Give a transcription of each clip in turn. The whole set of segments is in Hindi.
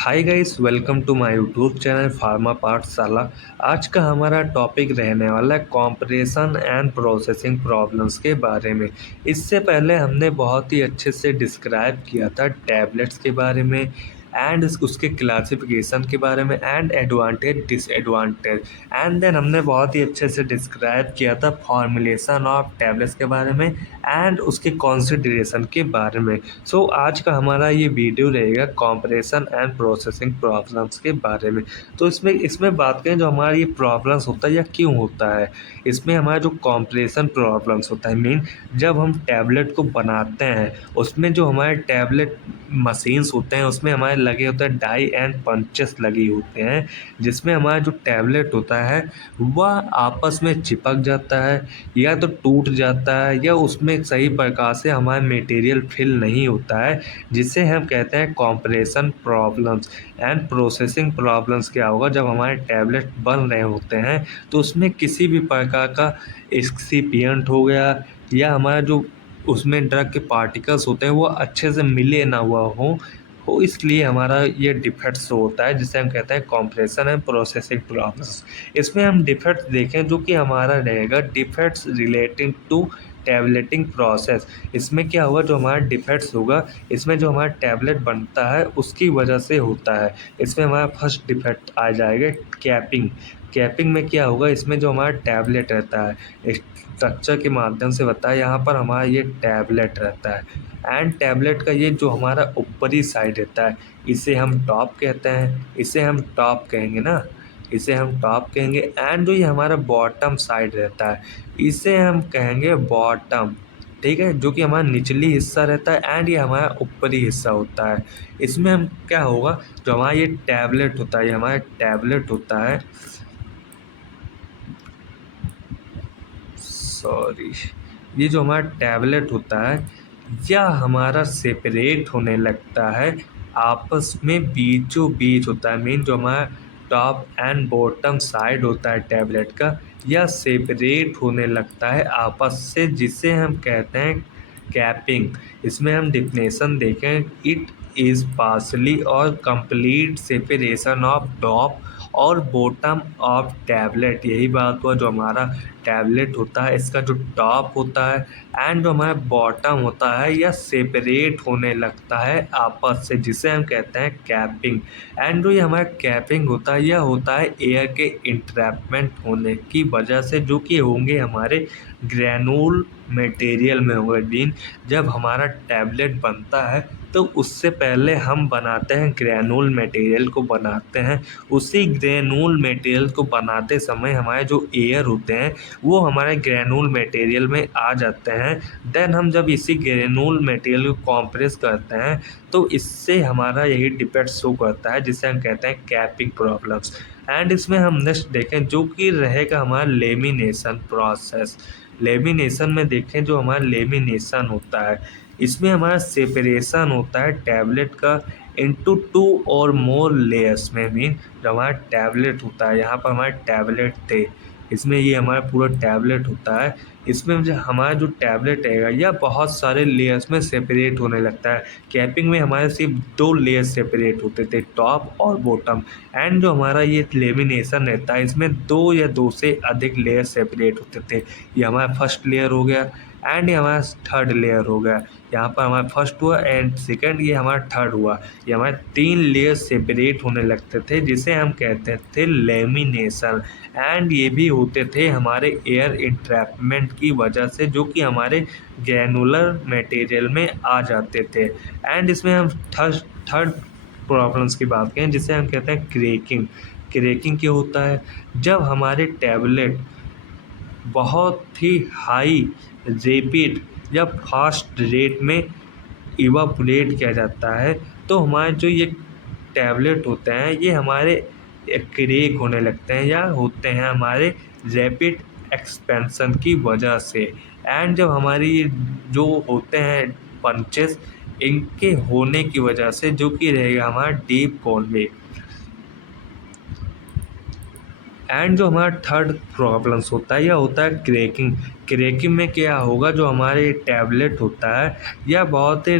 Hi guys, welcome to my YouTube channel pharma Pathshala. आज का हमारा टॉपिक रहने वाला है कॉम्प्रेशन एंड प्रोसेसिंग प्रॉब्लम्स के बारे में। इससे पहले हमने बहुत ही अच्छे से डिस्क्राइब किया था टैबलेट्स के बारे में एंड उसके क्लासिफिकेशन के बारे में and advantage disadvantage. And then हमने बहुत ही अच्छे से डिस्क्राइब किया था फॉर्मुलेशन ऑफ टैबलेट्स के बारे में एंड उसके कॉन्सिडरेशन के बारे में। सो आज का हमारा ये वीडियो रहेगा कॉम्प्रेशन एंड प्रोसेसिंग प्रॉब्लम्स के बारे में। तो इसमें बात करें जो हमारा ये प्रॉब्लम्स होता है या क्यों होता है। इसमें हमारा जो कॉम्प्रेशन प्रॉब्लम्स होता है मीन जब हम टैबलेट को बनाते हैं उसमें जो हमारे टैबलेट मशीन्स होते हैं उसमें हमारे लगे होते हैं डाई एंड पंचेस लगे होते हैं, जिसमें हमारा जो टैबलेट होता है वह आपस में चिपक जाता है या तो टूट जाता है या उसमें सही प्रकार से हमारा मटेरियल फिल नहीं होता है, जिसे हम कहते हैं compression problems. And processing problems क्या होगा जब हमारे टैबलेट बन रहे होते हैं तो उसमें किसी भी प्रकार का एक्सिपिएंट हो गया या हमारा जो उसमें ड्रग के पार्टिकल्स होते हैं वो अच्छे से मिले ना हुआ हो इसलिए हमारा ये डिफेक्ट्स होता है, जिसे हम कहते हैं कॉम्प्रेशन एंड प्रोसेसिंग प्रॉब्लम्स। इसमें हम डिफेक्ट्स देखें जो कि हमारा रहेगा defects relating to tableting process. इसमें क्या होगा जो हमारा डिफेक्ट्स होगा इसमें जो हमारा टैबलेट बनता है उसकी वजह से होता है। इसमें हमारा फर्स्ट डिफेक्ट आ जाएगा कैपिंग। कैपिंग में क्या होगा, इसमें जो हमारा टैबलेट रहता है स्ट्रक्चर के माध्यम से बताया, यहाँ पर हमारा ये टैबलेट रहता है एंड टैबलेट का ये जो हमारा ऊपरी साइड रहता है इसे हम टॉप कहते हैं, इसे हम टॉप कहेंगे ना, इसे हम टॉप कहेंगे। एंड जो ये हमारा बॉटम साइड रहता है इसे हम कहेंगे बॉटम, ठीक है, जो कि हमारा निचली हिस्सा रहता है एंड ये हमारा ऊपरी हिस्सा होता है। इसमें हम क्या होगा जो हमारा ये टैबलेट होता है, ये हमारा टैबलेट होता है, सॉरी, ये जो हमारा टैबलेट होता है यह हमारा सेपरेट होने लगता है, आपस में बीचों बीच होता है। मीन जो हमारा टॉप एंड बॉटम साइड होता है टैबलेट का यह सेपरेट होने लगता है आपस से, जिसे हम कहते हैं कैपिंग। इसमें हम डिफिनेशन देखें, इट इज़ पार्शली और कंप्लीट सेपरेशन ऑफ टॉप और बॉटम ऑफ टैबलेट। यही बात हुआ जो हमारा टैबलेट होता है इसका जो टॉप होता है एंड जो हमारा बॉटम होता है यह सेपरेट होने लगता है आपस से, जिसे हम कहते हैं कैपिंग। एंड जो ये हमारा कैपिंग होता है यह होता है एयर के इंट्रैपमेंट होने की वजह से, जो कि होंगे हमारे ग्रैनुल मटेरियल में होंगे। मीन जब हमारा टैबलेट बनता है तो उससे पहले हम बनाते हैं ग्रैनुल मटेरियल को बनाते हैं। उसी ग्रैनुल मटेरियल को बनाते समय हमारे जो एयर होते हैं वो हमारे ग्रैनुल मटेरियल में आ जाते हैं। देन हम जब इसी ग्रैनुल मटेरियल को कॉम्प्रेस करते हैं तो इससे हमारा यही डिफेक्ट शो करता है, जिसे हम कहते हैं कैपिंग प्रॉब्लम्स। एंड इसमें हम नेक्स्ट देखें जो कि रहेगा हमारा लेमिनेशन प्रोसेस। लेमिनेशन में देखें जो हमारा लेमिनेशन होता है इसमें हमारा सेपरेशन होता है टैबलेट का इनटू टू और मोर लेयर्स में। मीन जो हमारा टैबलेट होता है, यहाँ पर हमारे टैबलेट थे, इसमें ये हमारा पूरा टैबलेट होता है, इसमें जो हमारा जो टैबलेट रहेगा यह बहुत सारे लेयर्स में सेपरेट होने लगता है। कैपिंग में हमारे सिर्फ दो लेयर सेपरेट होते थे, टॉप और बॉटम। एंड जो हमारा ये लेमिनेशन रहता है इसमें दो या दो से अधिक लेयर सेपरेट होते थे। ये हमारा फर्स्ट लेयर हो गया एंड ये हमारा थर्ड लेयर हो गया। यहाँ पर हमारा फर्स्ट हुआ एंड सेकंड, ये हमारा थर्ड हुआ। ये हमारे तीन लेयर सेपरेट होने लगते थे, जिसे हम कहते थे लेमिनेशन। एंड ये भी होते थे हमारे एयर इंट्रैपमेंट की वजह से, जो कि हमारे ग्रैनुलर मटेरियल में आ जाते थे। एंड इसमें हम थर्ड प्रॉब्लम्स की बात करें जिसे हम कहते हैं क्रेकिंग। क्रेकिंग क्या होता है, जब हमारे टैबलेट बहुत ही हाई रेपिड या फास्ट रेट में इवापोरेट किया जाता है तो हमारे जो ये टैबलेट होते हैं ये हमारे क्रेक होने लगते हैं या होते हैं हमारे रैपिड एक्सपेंशन की वजह से। एंड जब हमारी ये जो होते हैं पंचेस इनके होने की वजह से, जो कि रहेगा हमारा डीप कोन में। एंड जो हमारा थर्ड प्रॉब्लम्स होता है यह होता है क्रेकिंग। क्रेकिंग में क्या होगा, जो हमारे टैबलेट होता है यह बहुत ही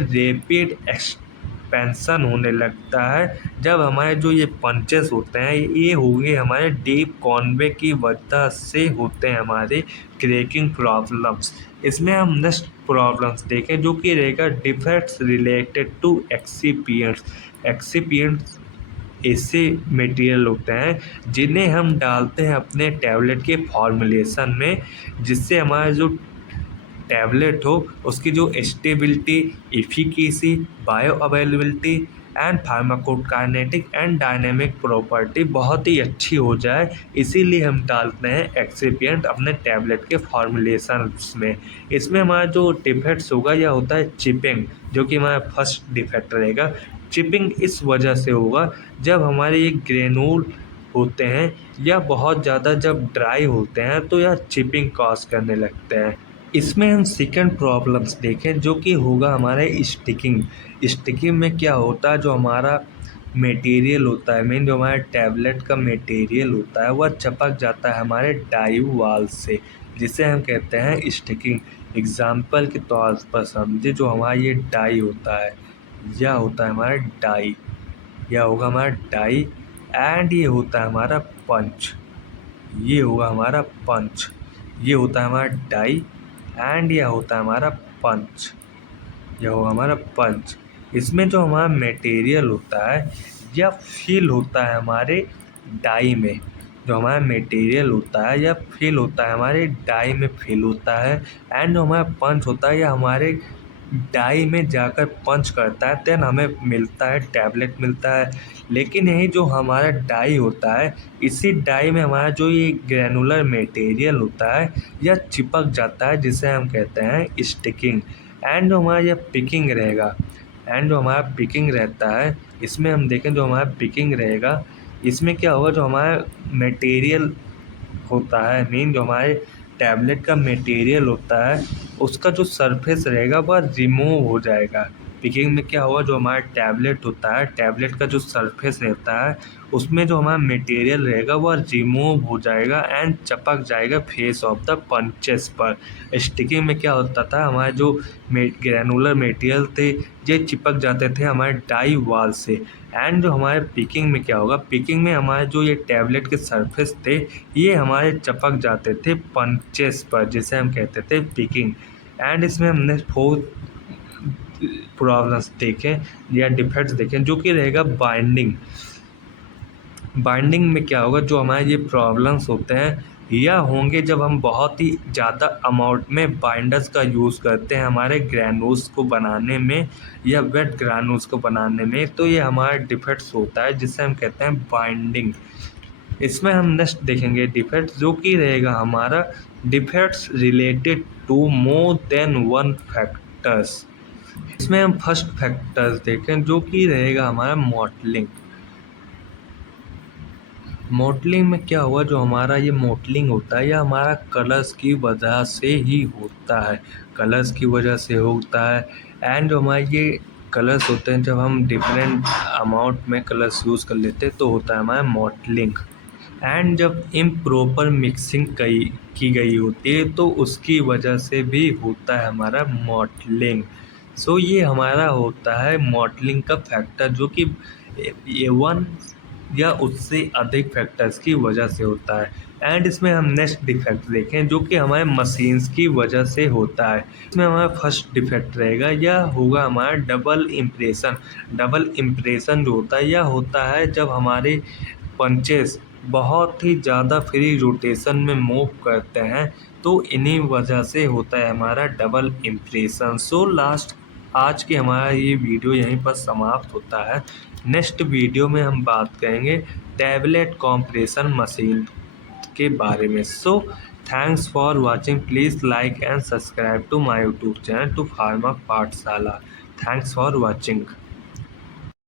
एक्सपेंशन होने लगता है। जब हमारे जो ये पंचेस होते हैं ये होंगे हमारे डीप कॉन्वे की वजह से होते हैं हमारे क्रैकिंग प्रॉब्लम्स। इसमें हम नेक्स्ट प्रॉब्लम्स देखें जो कि रहेगा defects related to excipients. Excipients ऐसे मटेरियल होते हैं जिन्हें हम डालते हैं अपने टैबलेट के फॉर्मुलेशन में, जिससे हमारा जो टैबलेट हो उसकी जो stability, efficacy, bio availability and pharmacokinetic and dynamic property बहुत ही अच्छी हो जाए। इसीलिए हम डालते हैं एक्सिपिएंट अपने टैबलेट के फॉर्मुलेशन में। इसमें हमारा जो डिफेक्ट्स होगा यह होता है चिपिंग, जो कि हमारा फर्स्ट डिफेक्ट रहेगा। चिपिंग इस वजह से होगा जब हमारे ये ग्रेनूल होते हैं या बहुत ज़्यादा जब ड्राई होते हैं तो यह चिपिंग कॉज करने लगते हैं। इसमें हम सेकंड प्रॉब्लम्स देखें जो कि होगा हमारे स्टिकिंग। स्टिकिंग में क्या होता है, जो हमारा मटेरियल होता है, मेन जो हमारा टैबलेट का मटेरियल होता है वह चिपक जाता है हमारे डाई वाल से, जिसे हम कहते हैं स्टिकिंग। एग्जाम्पल के तौर पर समझे, जो हमारा ये डाई होता है, यह होता है हमारा डाई, यह होगा हमारा डाई एंड ये होता है हमारा पंच, ये होगा हमारा पंच, ये होता है हमारा डाई एंड यह होता है हमारा पंच, यह होगा हमारा पंच। इसमें जो हमारा मटेरियल होता है यह फिल होता है हमारे डाई में, जो हमारा मटेरियल होता है यह फिल होता है हमारे डाई में फिल होता है एंड जो हमारा पंच होता है यह हमारे डाई में जाकर पंच करता है, देन हमें मिलता है टैबलेट मिलता है। लेकिन यही जो हमारा डाई होता है, इसी डाई में हमारा जो ये ग्रैनुलर मटेरियल होता है यह चिपक जाता है, जिसे हम कहते हैं स्टिकिंग। एंड जो हमारा यह पिकिंग रहेगा, एंड जो हमारा पिकिंग रहता है, इसमें हम देखें जो हमारा पिकिंग रहेगा, इसमें क्या होगा, जो हमारा मटेरियल होता है, मेन जो हमारे टैबलेट का मटेरियल होता है उसका जो सरफेस रहेगा वह रिमूव हो जाएगा। पिकिंग में क्या होगा, जो हमारा टैबलेट होता है, टैबलेट का जो सरफेस रहता है उसमें जो हमारा मटेरियल रहेगा वह रिमूव हो जाएगा एंड चिपक जाएगा फेस ऑफ द पंचेस पर। स्टिकिंग में क्या होता था, हमारे जो ग्रैनुलर मटेरियल थे ये चिपक जाते थे हमारे डाई वाल से। एंड जो हमारे पिकिंग में क्या होगा, पिकिंग में हमारे जो ये टैबलेट के सरफेस थे ये हमारे चिपक जाते थे पंचेस पर, जिसे हम कहते थे पिकिंग। एंड इसमें हमने 4 प्रॉब्लम्स देखें या डिफेक्ट्स देखें, जो कि रहेगा बाइंडिंग। बाइंडिंग में क्या होगा, जो हमारे ये प्रॉब्लम्स होते हैं यह होंगे जब हम बहुत ही ज़्यादा अमाउंट में बाइंडर्स का यूज़ करते हैं हमारे ग्रैनुल्स को बनाने में या वेट ग्रैनुल्स को बनाने में, तो ये हमारा डिफेक्ट्स होता है जिसे हम कहते हैं बाइंडिंग। इसमें हम नेक्स्ट देखेंगे डिफेक्ट्स, जो कि रहेगा हमारा defects related to more than one factors. इसमें हम फर्स्ट फैक्टर्स देखें जो कि रहेगा हमारा मॉडलिंग। मॉडलिंग में क्या हुआ, जो हमारा ये मॉडलिंग होता है यह हमारा कलर्स की वजह से ही होता है, कलर्स की वजह से होता है। एंड जो हमारे ये कलर्स होते हैं, जब हम डिफरेंट अमाउंट में कलर्स यूज़ कर लेते हैं तो होता है हमारा मॉडलिंग। एंड जब इम्प्रॉपर मिक्सिंग की गई होती है तो उसकी वजह से भी होता है हमारा मॉडलिंग। सो ये हमारा होता है मॉडलिंग का फैक्टर, जो कि ये 1 या उससे अधिक फैक्टर्स की वजह से होता है। एंड इसमें हम नेक्स्ट डिफेक्ट देखें जो कि हमारे मशीन्स की वजह से होता है। इसमें हमारा फर्स्ट डिफेक्ट रहेगा, यह होगा हमारा डबल इम्प्रेशन। डबल इम्प्रेशन जो होता है यह होता है जब हमारे पंचेस बहुत ही ज़्यादा फ्री रोटेशन में मूव करते हैं, तो इन्हीं वजह से होता है हमारा डबल इम्प्रेशन। सो लास्ट आज के हमारा ये वीडियो यहीं पर समाप्त होता है। नेक्स्ट वीडियो में हम बात करेंगे टैबलेट कंप्रेशन मशीन के बारे में। So thanks for watching, please like and subscribe to my YouTube channel to Pharma Pathshala. Thanks for watching.